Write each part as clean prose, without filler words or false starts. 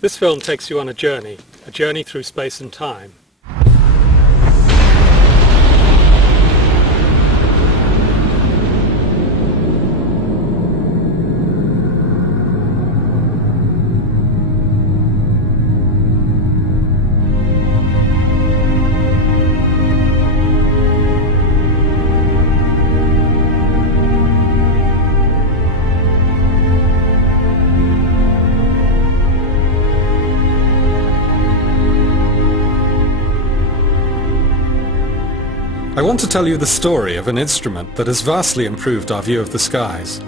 This film takes you on a journey through space and time. I want to tell you the story of an instrument that has vastly improved our view of the skies,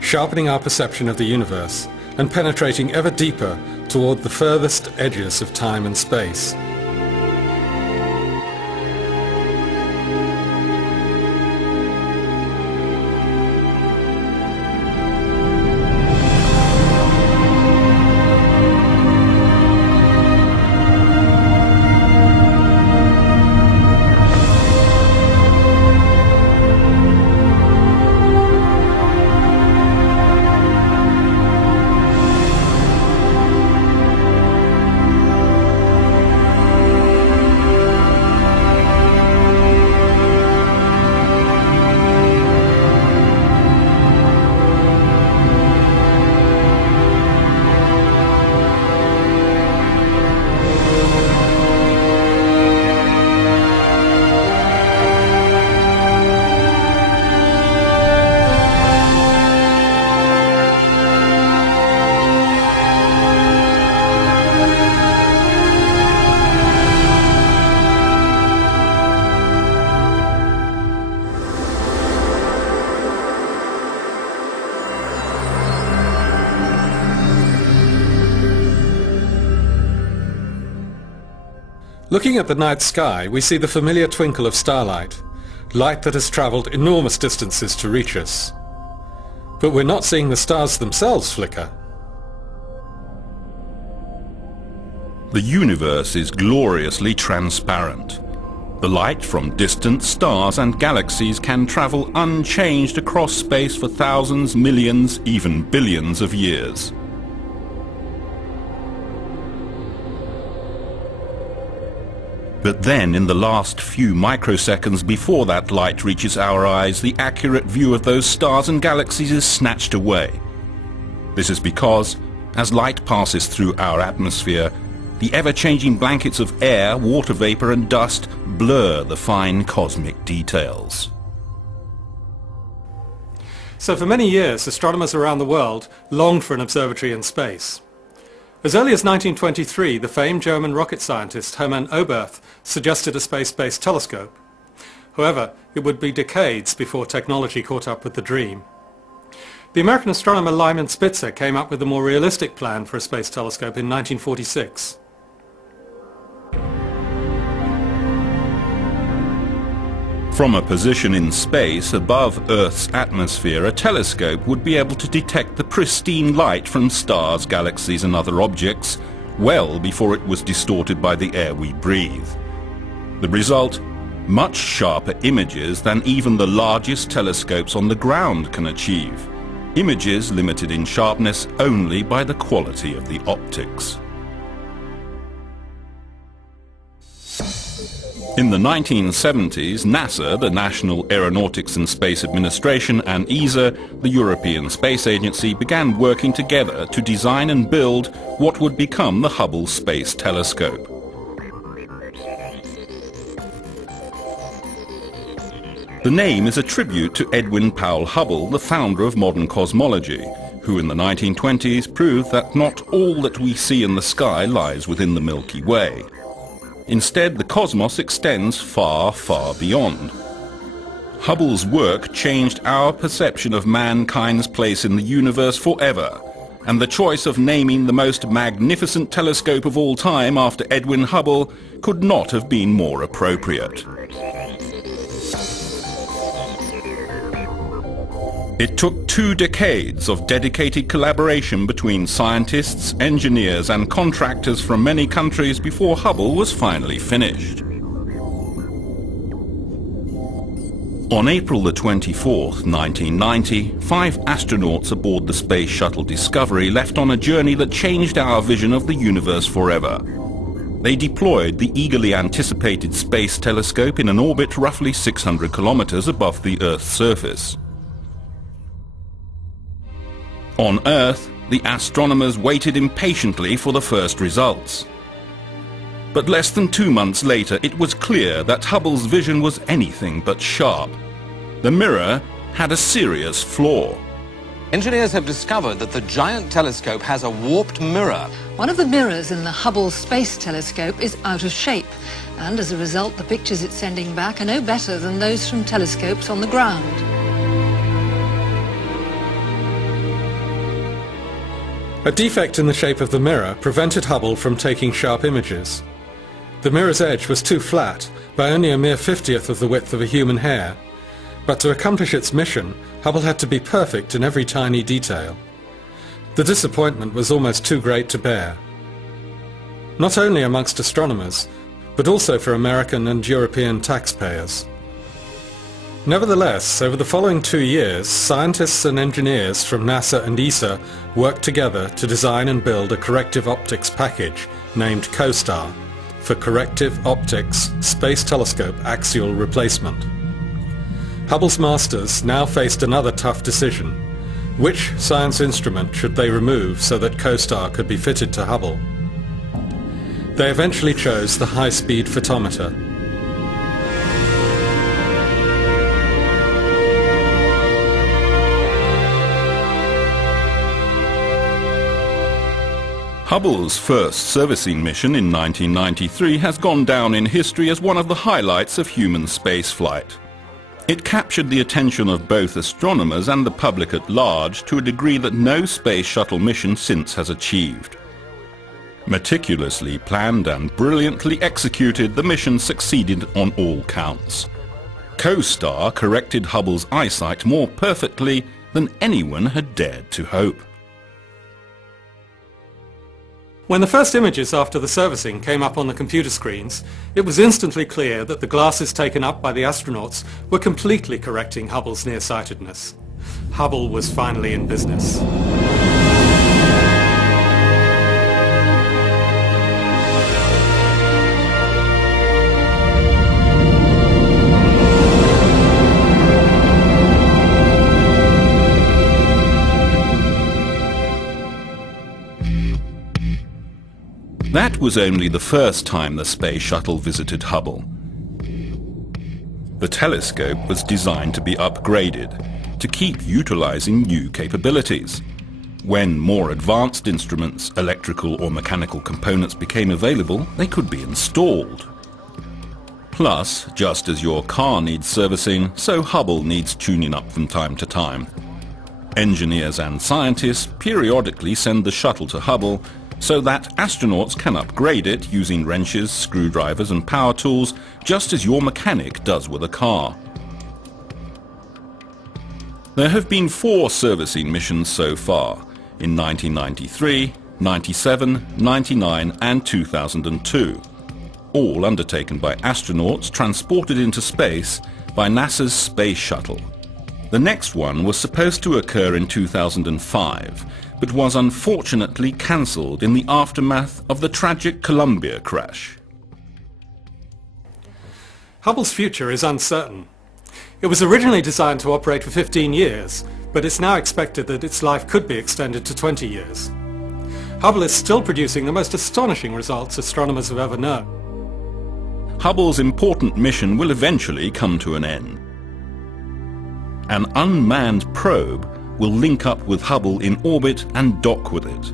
sharpening our perception of the universe and penetrating ever deeper toward the furthest edges of time and space. Looking at the night sky, we see the familiar twinkle of starlight, light that has travelled enormous distances to reach us. But we're not seeing the stars themselves flicker. The universe is gloriously transparent. The light from distant stars and galaxies can travel unchanged across space for thousands, millions, even billions of years. But then, in the last few microseconds before that light reaches our eyes, the accurate view of those stars and galaxies is snatched away. This is because, as light passes through our atmosphere, the ever-changing blankets of air, water vapor and dust blur the fine cosmic details. So for many years, astronomers around the world longed for an observatory in space. As early as 1923, the famed German rocket scientist Hermann Oberth suggested a space-based telescope. However, it would be decades before technology caught up with the dream. The American astronomer Lyman Spitzer came up with a more realistic plan for a space telescope in 1946. From a position in space above Earth's atmosphere, a telescope would be able to detect the pristine light from stars, galaxies and other objects well before it was distorted by the air we breathe. The result? Much sharper images than even the largest telescopes on the ground can achieve. Images limited in sharpness only by the quality of the optics. In the 1970s, NASA, the National Aeronautics and Space Administration, and ESA, the European Space Agency, began working together to design and build what would become the Hubble Space Telescope. The name is a tribute to Edwin Powell Hubble, the founder of modern cosmology, who in the 1920s proved that not all that we see in the sky lies within the Milky Way. Instead, the cosmos extends far, far beyond. Hubble's work changed our perception of mankind's place in the universe forever, and the choice of naming the most magnificent telescope of all time after Edwin Hubble could not have been more appropriate. It took 2 decades of dedicated collaboration between scientists, engineers and contractors from many countries before Hubble was finally finished. On April the 24th, 1990, 5 astronauts aboard the Space Shuttle Discovery left on a journey that changed our vision of the universe forever. They deployed the eagerly anticipated space telescope in an orbit roughly 600 kilometers above the Earth's surface. On Earth, the astronomers waited impatiently for the first results. But less than 2 months later, it was clear that Hubble's vision was anything but sharp. The mirror had a serious flaw. Engineers have discovered that the giant telescope has a warped mirror. One of the mirrors in the Hubble Space Telescope is out of shape, and as a result, the pictures it's sending back are no better than those from telescopes on the ground. A defect in the shape of the mirror prevented Hubble from taking sharp images. The mirror's edge was too flat, by only a mere 50th of the width of a human hair. But to accomplish its mission, Hubble had to be perfect in every tiny detail. The disappointment was almost too great to bear. Not only amongst astronomers, but also for American and European taxpayers. Nevertheless, over the following 2 years, scientists and engineers from NASA and ESA worked together to design and build a corrective optics package named COSTAR, for Corrective Optics Space Telescope Axial Replacement. Hubble's masters now faced another tough decision. Which science instrument should they remove so that COSTAR could be fitted to Hubble? They eventually chose the high-speed photometer. Hubble's first servicing mission in 1993 has gone down in history as one of the highlights of human spaceflight. It captured the attention of both astronomers and the public at large to a degree that no space shuttle mission since has achieved. Meticulously planned and brilliantly executed, the mission succeeded on all counts. COSTAR corrected Hubble's eyesight more perfectly than anyone had dared to hope. When the first images after the servicing came up on the computer screens, it was instantly clear that the glasses taken up by the astronauts were completely correcting Hubble's nearsightedness. Hubble was finally in business. That was only the first time the space shuttle visited Hubble. The telescope was designed to be upgraded, to keep utilizing new capabilities. When more advanced instruments, electrical or mechanical components became available, they could be installed. Plus, just as your car needs servicing, so Hubble needs tuning up from time to time. Engineers and scientists periodically send the shuttle to Hubble so that astronauts can upgrade it using wrenches, screwdrivers and power tools, just as your mechanic does with a car. There have been 4 servicing missions so far, in 1993, 97, 99 and 2002, all undertaken by astronauts transported into space by NASA's Space Shuttle. The next one was supposed to occur in 2005, but was unfortunately cancelled in the aftermath of the tragic Columbia crash. Hubble's future is uncertain. It was originally designed to operate for 15 years, but it's now expected that its life could be extended to 20 years. Hubble is still producing the most astonishing results astronomers have ever known. Hubble's important mission will eventually come to an end. An unmanned probe will link up with Hubble in orbit and dock with it.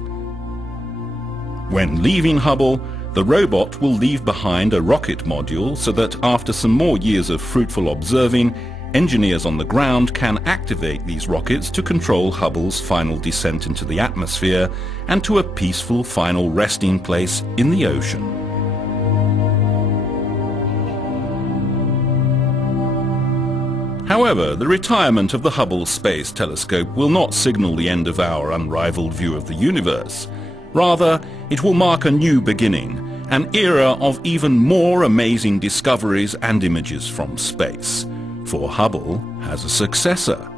When leaving Hubble, the robot will leave behind a rocket module so that after some more years of fruitful observing, engineers on the ground can activate these rockets to control Hubble's final descent into the atmosphere and to a peaceful final resting place in the ocean. However, the retirement of the Hubble Space Telescope will not signal the end of our unrivaled view of the universe. Rather, it will mark a new beginning, an era of even more amazing discoveries and images from space. for Hubble has a successor.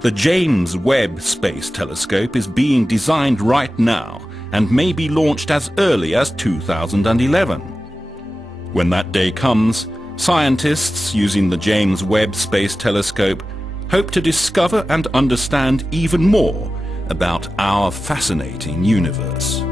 The James Webb Space Telescope is being designed right now and may be launched as early as 2011. When that day comes, scientists using the James Webb Space Telescope hope to discover and understand even more about our fascinating universe.